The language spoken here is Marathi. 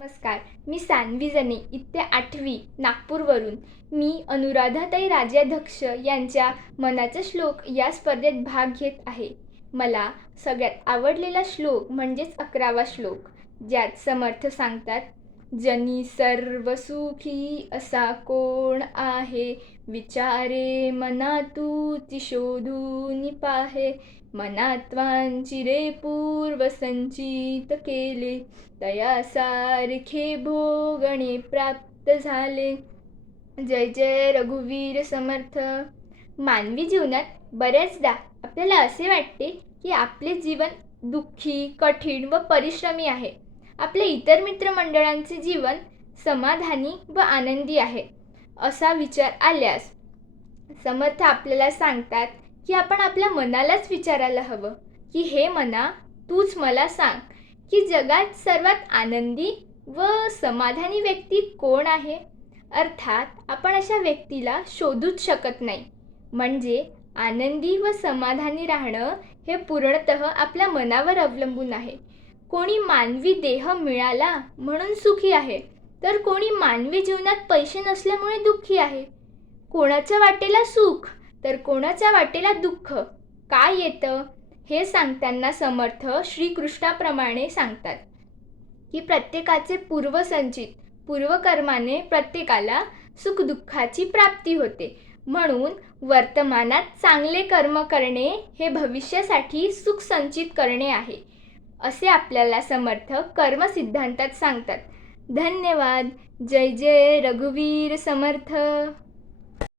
नमस्कार मी सानवी जने. इत्या आठवी नागपूरवरून. मी अनुराधाताई राजाध्यक्ष यांच्या मनाचा श्लोक या स्पर्धेत भाग घेत आहे. मला सगळ्यात आवडलेला श्लोक म्हणजेच अकरावा श्लोक ज्यात समर्थ सांगतात जनी सर्व सुखी असा कोण आहे? विचारे मना तूची शोधून पाहे. मनात्वांची रे पूर्व संचित केले. तया सारखे भोगणे प्राप्त झाले. जय जय रघुवीर समर्थ. मानवी जीवनात बऱ्याचदा आपल्याला असे वाटते की आपले जीवन दुःखी कठीण व परिश्रमी आहे. आपले इतर मित्रमंडळांचे जीवन समाधानी व आनंदी आहे असा विचार आल्यास समर्थ आपल्याला सांगतात की आपण आपल्या मनालाच विचारायला हवं की हे मना तूच मला सांग की जगात सर्वात आनंदी व समाधानी व्यक्ती कोण आहे? अर्थात आपण अशा व्यक्तीला शोधूच शकत नाही. म्हणजे आनंदी व समाधानी राहणं हे पूर्णत आपल्या मनावर अवलंबून आहे. कोणी मानवी देह मिळाला म्हणून सुखी आहे तर कोणी मानवी जीवनात पैसे नसल्यामुळे दुःखी आहे. कोणाच्या वाटेला सुख तर कोणाच्या वाटेला दुःख? काय येतं? हे सांगताना समर्थ श्रीकृष्णाप्रमाणे सांगतात की प्रत्येकाचे पूर्वसंचित पूर्वकर्माने प्रत्येकाला सुखदुःखाची प्राप्ती होते. म्हणून वर्तमानात चांगले कर्म करणे हे भविष्यासाठी सुख संचित करणे आहे. असे आपल्याला समर्थ कर्मसिद्धांतात सांगतात. धन्यवाद. जय जय रघुवीर समर्थ.